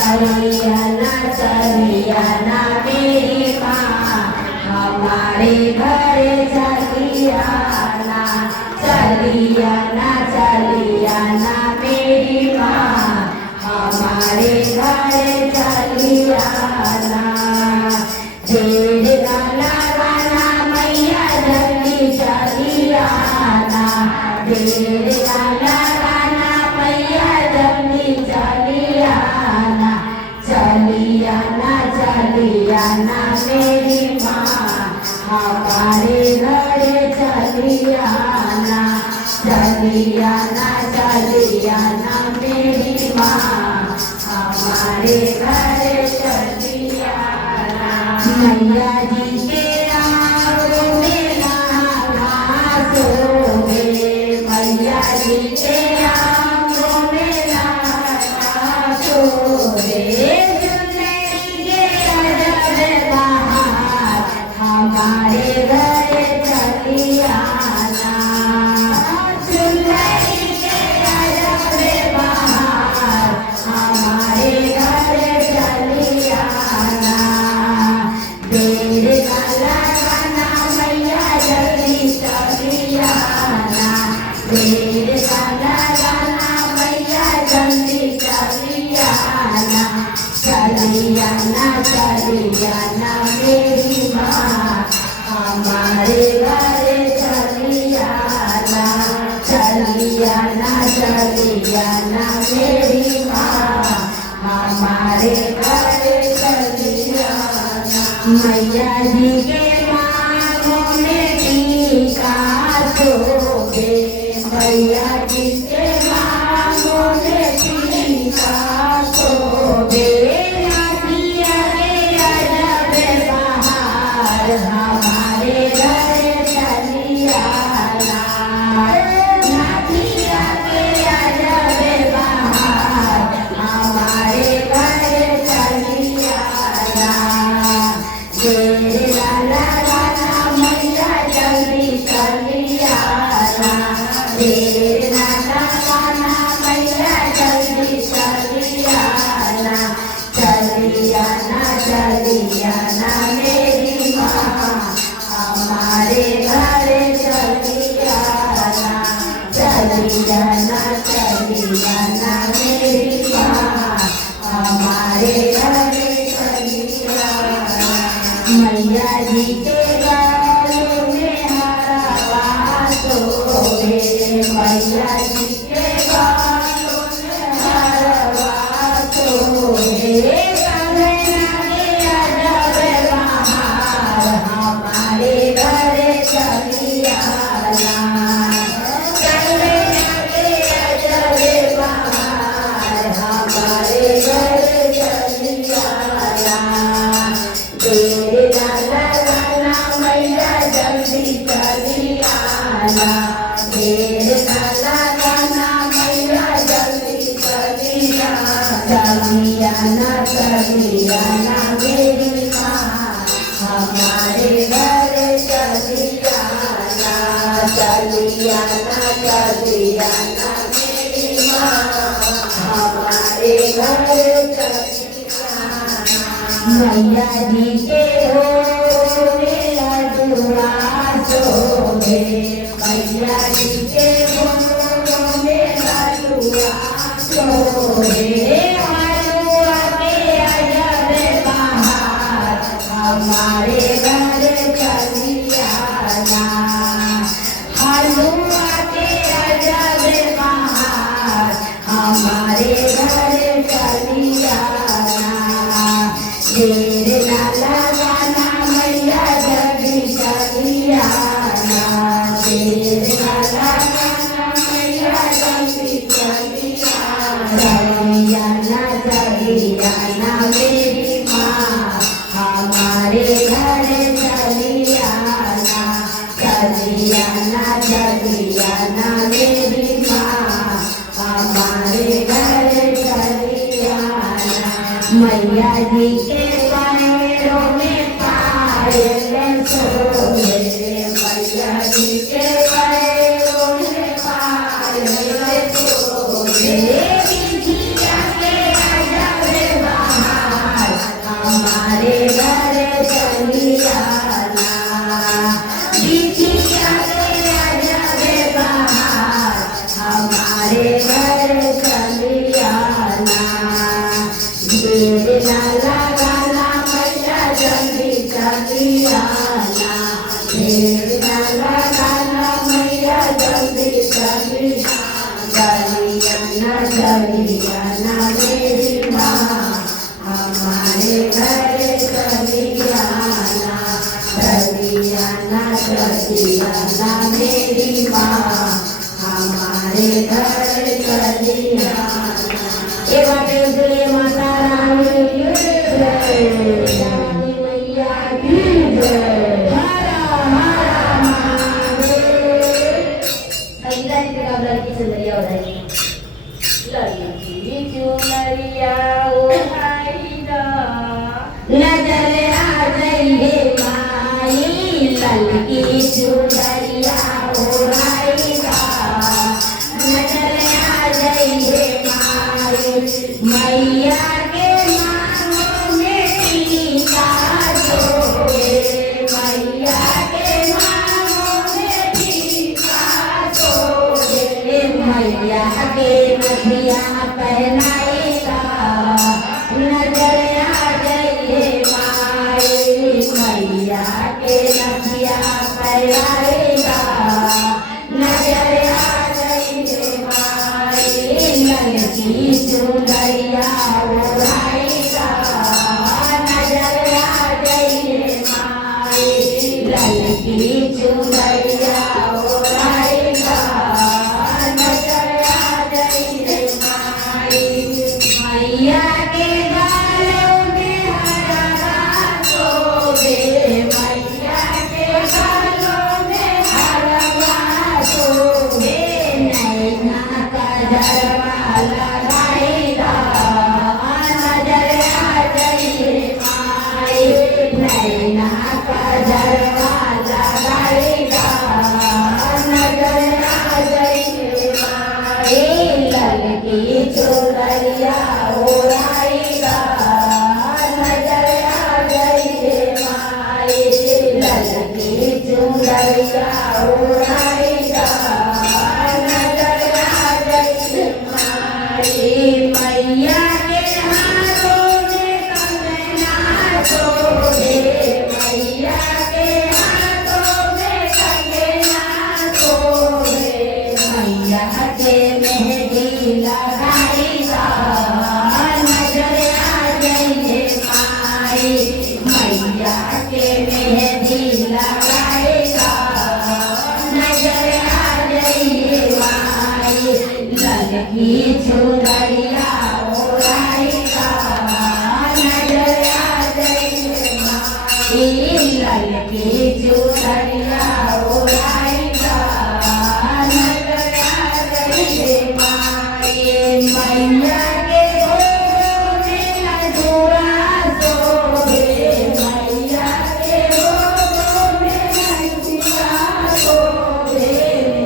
चलियाना मेरी माँ हमारे घर चलियाना चलियाना चलियाना मेरी माँ हमारे घर चलियाना ढेर गाना गाना मैया जल्दी चलियाना ढेर गाना गाना मैया जल्दी चलियाना चलियाना चलियाना मेरी माँ हमारे घर चलियाना चलियाना चलियाना मेरी माँ हमारे घर चलियाना मैया जी के आंगन में नहा सोवे मैया जी के आंगन में नहा सोवे हमारे घर चलियाना चुनरी के अजब बहार हमारे घर चलियाना देर काला गाना मैया जल्दी चलियाना देर काला गाना मैया जल्दी चलियाना चलियाना चलियाना मेरी माँ हमारे घर चलियाना चलियाना चलियाना मेरी माँ हमारे घर चलियाना मैया जी के मांगों में टीका सोवे मैया जी के मांगों में टीका सोवे हमारे घर चलियाना नाथिया के अजब बहार हमारे घर चलियाना देर गाना गाना मैया जल्दी चलियाना देर गाना गाना मैया जल्दी चलियाना चलियाना चलियाना मेरी माँ हमारे घर चलियाना चलियाना चलियाना मेरी माँ हमारे घर चलियाना मैया जी के गालों में हरवा सोवे मैया जी के गालों में हरवा सोवे हमारे घर चलियाना चले के अजब बहार हमारे घर चलियाना देर गाना गाना मैया जल्दी चलियाना देर गाना गाना मैया जल्दी चलियाना चलियाना चलियाना मेरी माँ हमारे घर चलियाना चलियाना चलियाना मेरी माँ हमारे घर चलियाना मैया जी के हो मेरा दुआ सोवे मैया जी के हो मेरा दुआ सोवे हमारे घर चलियाना हलुआ के अजब बहार हमारे घर चलियाना देर लाला गाना मैया जल्दी चलियाना देर लाला गाना मैया जल्दी चलियाना देर न लगाना मैया जल्दी चली चलियाना मेरी माँ हमारे घर चलियाना चलियाना मेरी माँ हमारे घर चलियाना। एक बार बोलिए माता रानी की जय, रानी मैया की जय, हर हर महादेव। संगीता जी का लड़की से लड़िया उठाइए, लड़की चुनरिया उठाइदा नजर आ जाइए माई, लड़की चुनरिया उठाइदा नजर आ जाइए माई, मैया के मांगों में टीका जोड़े, मैया के मांगों में टीका जोड़े, मैया के नथिया पहनाएगा नजर आ जाइए माई, मैया के नथिया पहनाएगा नजर आ जाइए माई, लड़की चुनरिया उड़ाएगा नजर आ जाइए माई, लड़की चुनरिया उड़ाएगा नजर आ जाइए माई, मैया के गालों में हरा शोभे, मैया के गालों में हरा शोभे, नैना का जलवा लगाएगा नजर आ जाइए माई, नैना का जलवा लगाएगा नजर आ जाइए माई, लड़की चुनरिया उड़ाएगा नजर आ जाइए माई, लड़की चुनरिया उड़ाएगा नजर आ जाइए माई, मैया के हाथों में कंगना शोभे, मैया के हाथों में कंगना शोभे, मैया के मेहंदी लगाएगा नजर आ जाइए माई, मैया के मेहंदी लगाएगा नजर आ जाइए माई, लड़की चुनरिया उड़ाएगा नजर आ जाइए माई, लड़की चुनरिया उड़ाएगा नजर आ जाइए माई, मैया के गोदों में लडुआ शोभे, मैया के गोदों में लडुआ शोभे,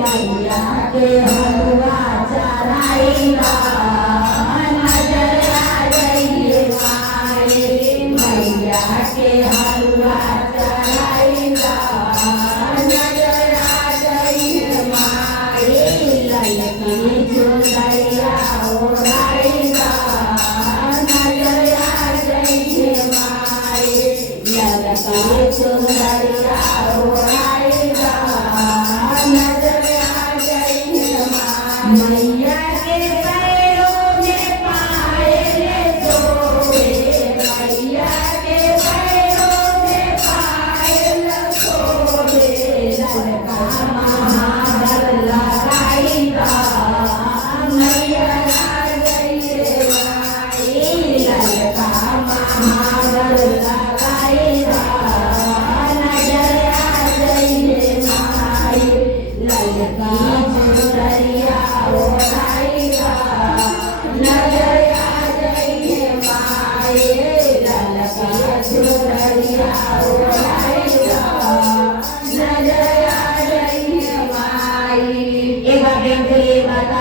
मैया के हलवा चढ़ाएगा नजर आ जाइए माई, मैया के हलवा चढ़ाएगा नजर आ जाइए माई, लड़की चुनरिया उड़ाएगा नजर आ जाइए माई, लड़की चुनरिया उड़ाएगा नजर आ जाइए माई, मैया के पैरों में पायल शोभे, मैया के पैरों में पायल शोभे, लड़का महावर लगाएगा मैया आ जाइए माई, लड़का महावर लगाएगा नजर आ जाइए माई, लड़की चुनरिया उड़ाएगा नजर आ जाइए माई, लड़की चुनरिया उड़ाएगा नजर आ जाइए माई। एक बार बोलिए माता